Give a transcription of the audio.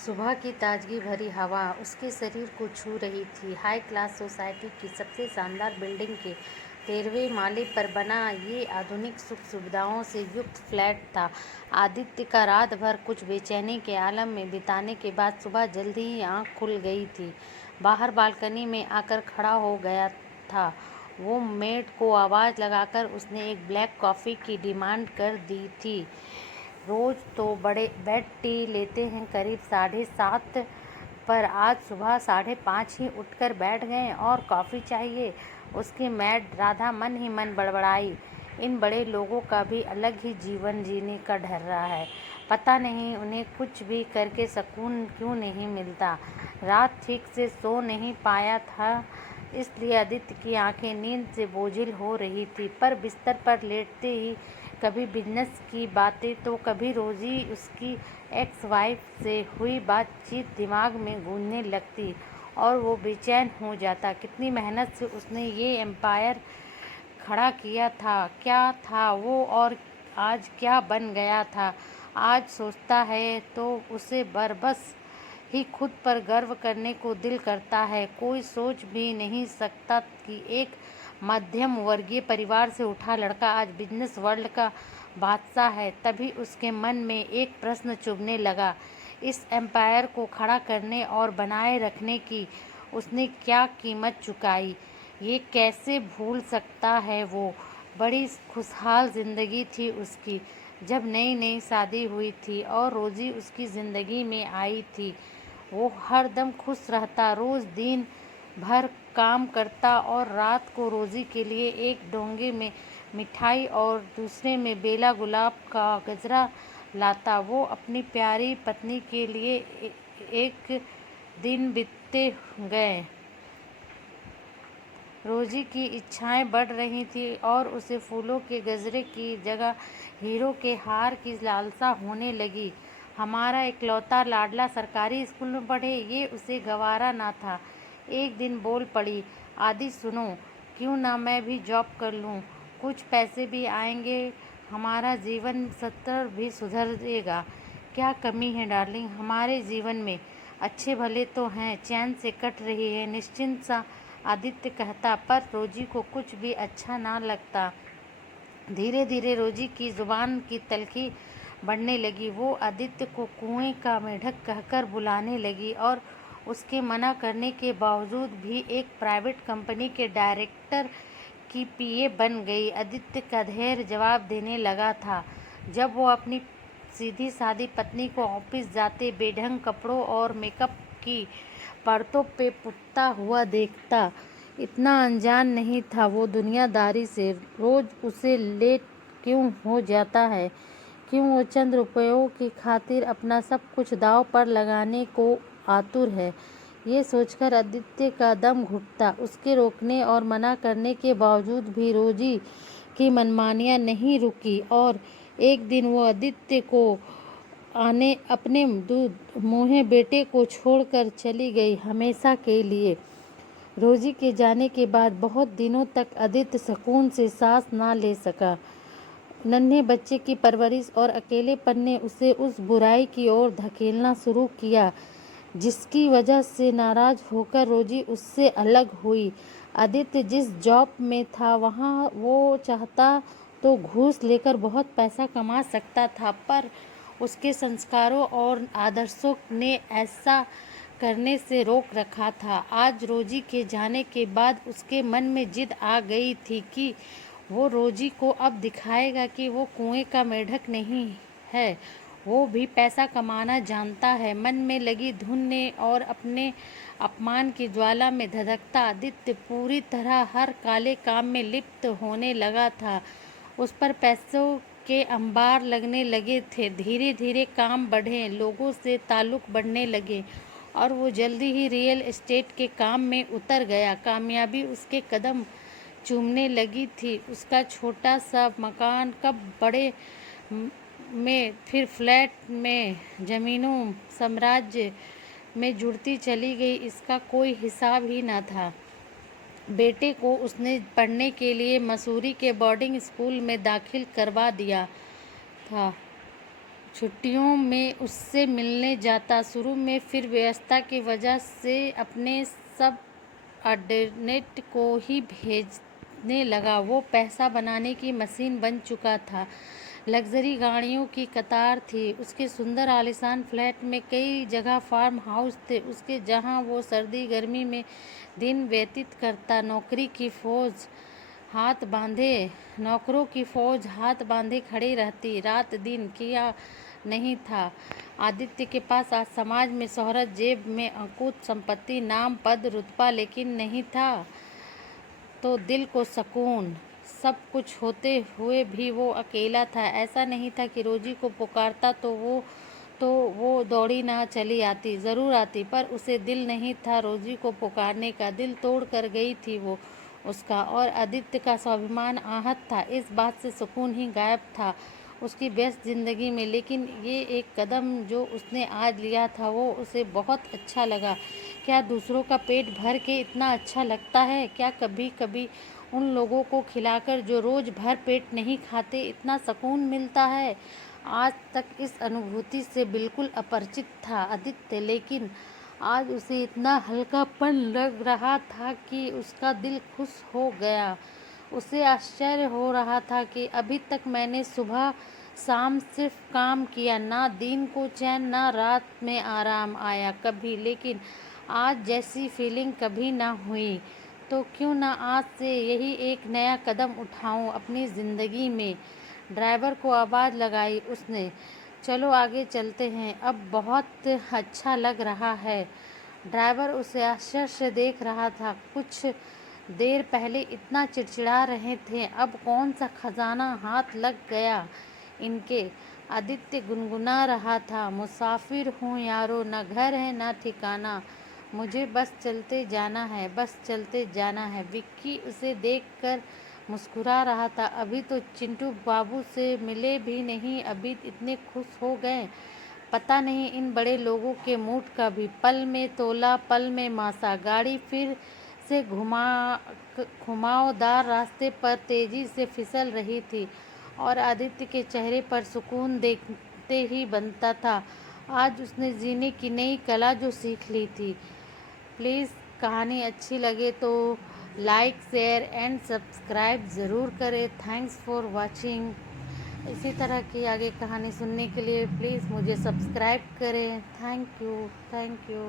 सुबह की ताजगी भरी हवा उसके शरीर को छू रही थी। हाई क्लास सोसाइटी की सबसे शानदार बिल्डिंग के 13वें माले पर बना ये आधुनिक सुख सुविधाओं से युक्त फ्लैट था। आदित्य का रात भर कुछ बेचैनी के आलम में बिताने के बाद सुबह जल्दी ही आंख खुल गई थी। बाहर बालकनी में आकर खड़ा हो गया था वो। मेड को आवाज़ लगाकर उसने एक ब्लैक कॉफ़ी की डिमांड कर दी थी। रोज़ तो बड़े बेड टी लेते हैं करीब 7:30, पर आज सुबह 5:30 ही उठकर बैठ गए और कॉफ़ी चाहिए। उसकी मैड राधा मन ही मन बड़बड़ाई, इन बड़े लोगों का भी अलग ही जीवन जीने का ढर्रा है। पता नहीं उन्हें कुछ भी करके सुकून क्यों नहीं मिलता। रात ठीक से सो नहीं पाया था, इसलिए आदित्य की आंखें नींद से बोझिल हो रही थी। पर बिस्तर पर लेटते ही कभी बिजनेस की बातें तो कभी रोजी उसकी एक्स वाइफ से हुई बातचीत दिमाग में गूंजने लगती और वो बेचैन हो जाता। कितनी मेहनत से उसने ये एम्पायर खड़ा किया था, क्या था वो और आज क्या बन गया था। आज सोचता है तो उसे बरबस ही खुद पर गर्व करने को दिल करता है। कोई सोच भी नहीं सकता कि एक मध्यम वर्गीय परिवार से उठा लड़का आज बिजनेस वर्ल्ड का बादशाह है। तभी उसके मन में एक प्रश्न चुभने लगा, इस एम्पायर को खड़ा करने और बनाए रखने की उसने क्या कीमत चुकाई, ये कैसे भूल सकता है वो। बड़ी खुशहाल ज़िंदगी थी उसकी जब नई नई शादी हुई थी और रोज़ी उसकी ज़िंदगी में आई थी। वो हर दम खुश रहता, रोज़ दिन भर काम करता और रात को रोज़ी के लिए एक डोंगे में मिठाई और दूसरे में बेला गुलाब का गजरा लाता। वो अपनी प्यारी पत्नी के लिए एक दिन बीतते गए। रोजी की इच्छाएं बढ़ रही थी और उसे फूलों के गजरे की जगह हीरो के हार की लालसा होने लगी। हमारा इकलौता लाडला सरकारी स्कूल में पढ़े, ये उसे गवारा ना था। एक दिन बोल पड़ी, आदि सुनो, क्यों ना मैं भी जॉब कर लूँ, कुछ पैसे भी आएंगे, हमारा जीवन स्तर भी सुधरेगा। क्या कमी है डार्लिंग हमारे जीवन में, अच्छे भले तो हैं, चैन से कट रही है निश्चिंत सा, आदित्य कहता। पर रोजी को कुछ भी अच्छा ना लगता। धीरे धीरे रोजी की जुबान की तलखी बढ़ने लगी। वो आदित्य को कुएं का मेढक कहकर बुलाने लगी और उसके मना करने के बावजूद भी एक प्राइवेट कंपनी के डायरेक्टर की पीए बन गई। आदित्य का धैर्य जवाब देने लगा था जब वो अपनी सीधी सादी पत्नी को ऑफिस जाते बेढंग कपड़ों और मेकअप की परतों पे पुतता हुआ देखता। इतना अनजान नहीं था वो दुनियादारी से। रोज उसे लेट क्यों हो जाता है, क्यों वो चंद रुपयों की खातिर अपना सब कुछ दांव पर लगाने को आतुर है, ये सोचकर आदित्य का दम घुटता। उसके रोकने और मना करने के बावजूद भी रोजी की मनमानियां नहीं रुकी और एक दिन वो आदित्य को आने अपने दूध मुँहे बेटे को छोड़कर चली गई हमेशा के लिए। रोजी के जाने के बाद बहुत दिनों तक आदित्य सुकून से सांस ना ले सका। नन्हे बच्चे की परवरिश और अकेलेपन ने उसे उस बुराई की ओर धकेलना शुरू किया जिसकी वजह से नाराज होकर रोजी उससे अलग हुई। आदित्य जिस जॉब में था वहाँ वो चाहता तो घूस लेकर बहुत पैसा कमा सकता था, पर उसके संस्कारों और आदर्शों ने ऐसा करने से रोक रखा था। आज रोजी के जाने के बाद उसके मन में जिद आ गई थी कि वो रोजी को अब दिखाएगा कि वो कुएं का मेढक नहीं है, वो भी पैसा कमाना जानता है। मन में लगी धुन ने और अपने अपमान की ज्वाला में धधकता आदित्य पूरी तरह हर काले काम में लिप्त होने लगा था। उस पर पैसों के अंबार लगने लगे थे। धीरे धीरे काम बढ़े, लोगों से ताल्लुक बढ़ने लगे और वो जल्दी ही रियल एस्टेट के काम में उतर गया। कामयाबी उसके कदम चूमने लगी थी। उसका छोटा सा मकान कब बड़े में, फिर फ्लैट में, जमीनों साम्राज्य में जुड़ती चली गई, इसका कोई हिसाब ही न था। बेटे को उसने पढ़ने के लिए मसूरी के बोर्डिंग स्कूल में दाखिल करवा दिया था। छुट्टियों में उससे मिलने जाता। शुरू में फिर व्यवस्था की वजह से अपने सब ऑर्डिनेट को ही भेजने लगा। वो पैसा बनाने की मशीन बन चुका था। लग्जरी गाड़ियों की कतार थी उसके सुंदर आलीशान फ्लैट में। कई जगह फार्म हाउस थे उसके, जहां वो सर्दी गर्मी में दिन व्यतीत करता। नौकरों की फौज हाथ बांधे खड़ी रहती। रात दिन किया नहीं था। आदित्य के पास आज समाज में शोहरत, जेब में अकूत संपत्ति, नाम, पद, रुतबा, लेकिन नहीं था तो दिल को सुकून। सब कुछ होते हुए भी वो अकेला था। ऐसा नहीं था कि रोजी को पुकारता तो वो दौड़ी ना चली आती, ज़रूर आती, पर उसे दिल नहीं था रोजी को पुकारने का। दिल तोड़ कर गई थी वो उसका, और आदित्य का स्वाभिमान आहत था। इस बात से सुकून ही गायब था उसकी व्यस्त जिंदगी में। लेकिन ये एक कदम जो उसने आज लिया था वो उसे बहुत अच्छा लगा। क्या दूसरों का पेट भर के इतना अच्छा लगता है? क्या कभी कभी उन लोगों को खिलाकर जो रोज भर पेट नहीं खाते इतना सुकून मिलता है? आज तक इस अनुभूति से बिल्कुल अपरिचित था आदित्य, लेकिन आज उसे इतना हल्कापन लग रहा था कि उसका दिल खुश हो गया। उसे आश्चर्य हो रहा था कि अभी तक मैंने सुबह शाम सिर्फ काम किया, ना दिन को चैन ना रात में आराम आया कभी। लेकिन आज जैसी फीलिंग कभी ना हुई। तो क्यों ना आज से यही एक नया कदम उठाऊं अपनी ज़िंदगी में। ड्राइवर को आवाज़ लगाई उसने, चलो आगे चलते हैं, अब बहुत अच्छा लग रहा है। ड्राइवर उसे आश्चर्य से देख रहा था। कुछ देर पहले इतना चिड़चिड़ा रहे थे, अब कौन सा खजाना हाथ लग गया इनके। आदित्य गुनगुना रहा था, मुसाफिर हूँ यारो, न घर है न ठिकाना, मुझे बस चलते जाना है, बस चलते जाना है। विक्की उसे देखकर मुस्कुरा रहा था। अभी तो चिंटू बाबू से मिले भी नहीं, अभी इतने खुश हो गए। पता नहीं इन बड़े लोगों के मूड का भी। पल में तोला पल में मासा। गाड़ी फिर से घुमावदार रास्ते पर तेजी से फिसल रही थी और आदित्य के चेहरे पर सुकून देखते ही बनता था। आज उसने जीने की नई कला जो सीख ली थी। प्लीज़ कहानी अच्छी लगे तो लाइक शेयर एंड सब्सक्राइब ज़रूर करें। Thanks for watching. इसी तरह की आगे कहानी सुनने के लिए प्लीज़ मुझे सब्सक्राइब करें। Thank you.